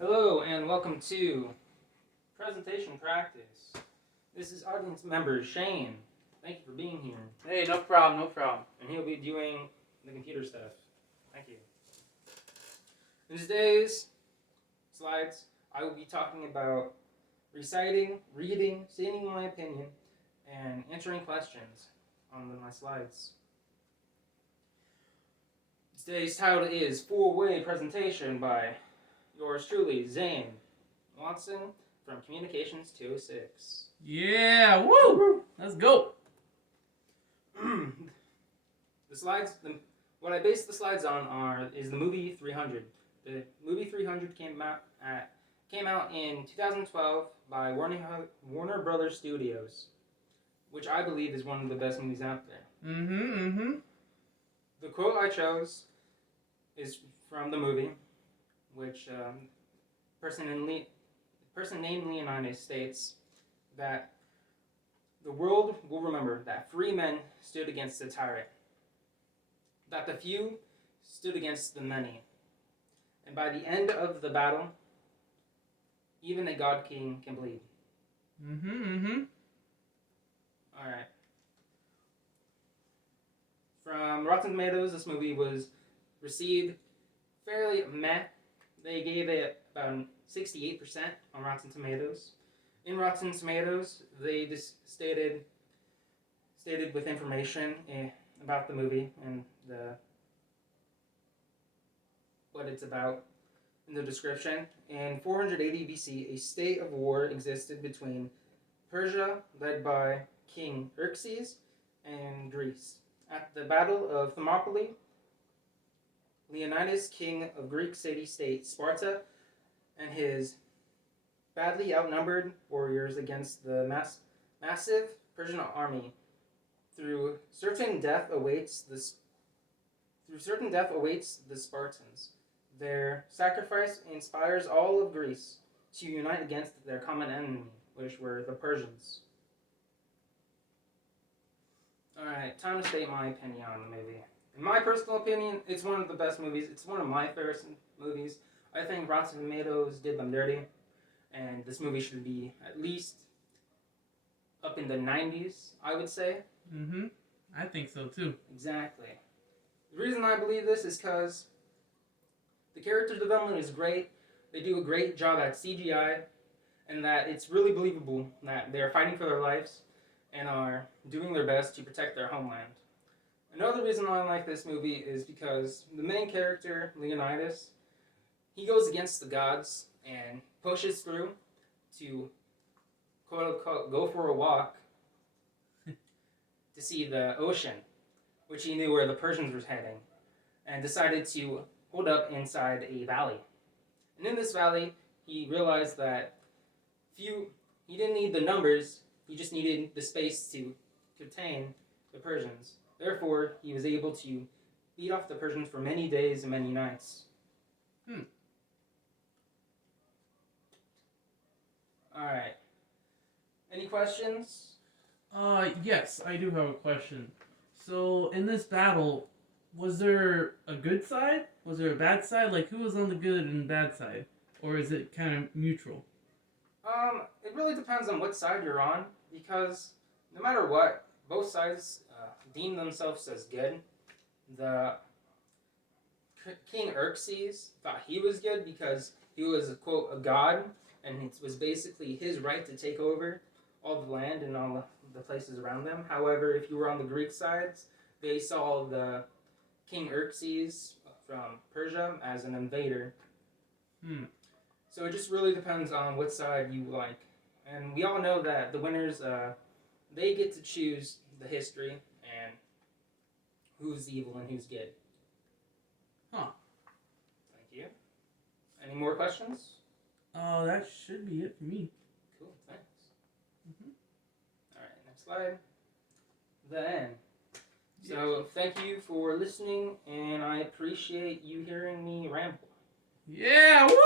Hello and welcome to presentation practice. This is audience member Shane. Thank you for being here. Hey, no problem, no problem. And he'll be doing the computer stuff. Thank you. In today's slides, I will be talking about reciting, reading, stating my opinion, and answering questions on my slides. Today's title is Four-Way Presentation by yours truly, Zane Watson from Communications 206. Yeah, woo! Let's go. What I base the slides on is the movie 300. The movie 300 came out in 2012 by Warner Brothers Studios, which I believe is one of the best movies out there. The quote I chose is from the movie, which person named Leonidas states that the world will remember that free men stood against the tyrant, that the few stood against the many, and by the end of the battle, even a god king can bleed. Alright. From Rotten Tomatoes, this movie was received fairly meh. They gave it about 68% on Rotten Tomatoes. In Rotten Tomatoes, they just stated with information about the movie and what it's about in the description. In 480 BC, a state of war existed between Persia, led by King Xerxes, and Greece. At the Battle of Thermopylae, Leonidas, king of Greek city-state Sparta, and his badly outnumbered warriors against the massive Persian army. Through certain death awaits the Spartans. Their sacrifice inspires all of Greece to unite against their common enemy, which were the Persians. Alright, time to state my opinion on the movie. In my personal opinion, it's one of the best movies. It's one of my favorite movies. I think Rotten Tomatoes did them dirty, and this movie should be at least up in the 90s, I would say. I think so too. Exactly. The reason I believe this is because the character development is great. They do a great job at CGI, and that it's really believable that they're fighting for their lives and are doing their best to protect their homeland. Another reason I like this movie is because the main character, Leonidas, he goes against the gods and pushes through to, quote-unquote, go for a walk to see the ocean, which he knew where the Persians were heading, and decided to hold up inside a valley. And in this valley, he realized that he didn't need the numbers, he just needed the space to contain the Persians. Therefore, he was able to beat off the Persians for many days and many nights. Alright. Any questions? Yes, I do have a question. So, in this battle, was there a good side? Was there a bad side? Like, who was on the good and bad side? Or is it kind of neutral? It really depends on what side you're on, because no matter what, both sides deem themselves as good. The King Xerxes thought he was good because he was, quote, a god, and it was basically his right to take over all the land and all the places around them. However, if you were on the Greek sides, they saw the King Xerxes from Persia as an invader. So it just really depends on what side you like. And we all know that the winners, they get to choose the history and who's evil and who's good. Huh. Thank you. Any more questions? That should be it for me. Cool, thanks. Alright, next slide. The end. So, thank you for listening, and I appreciate you hearing me ramble. Yeah, woo!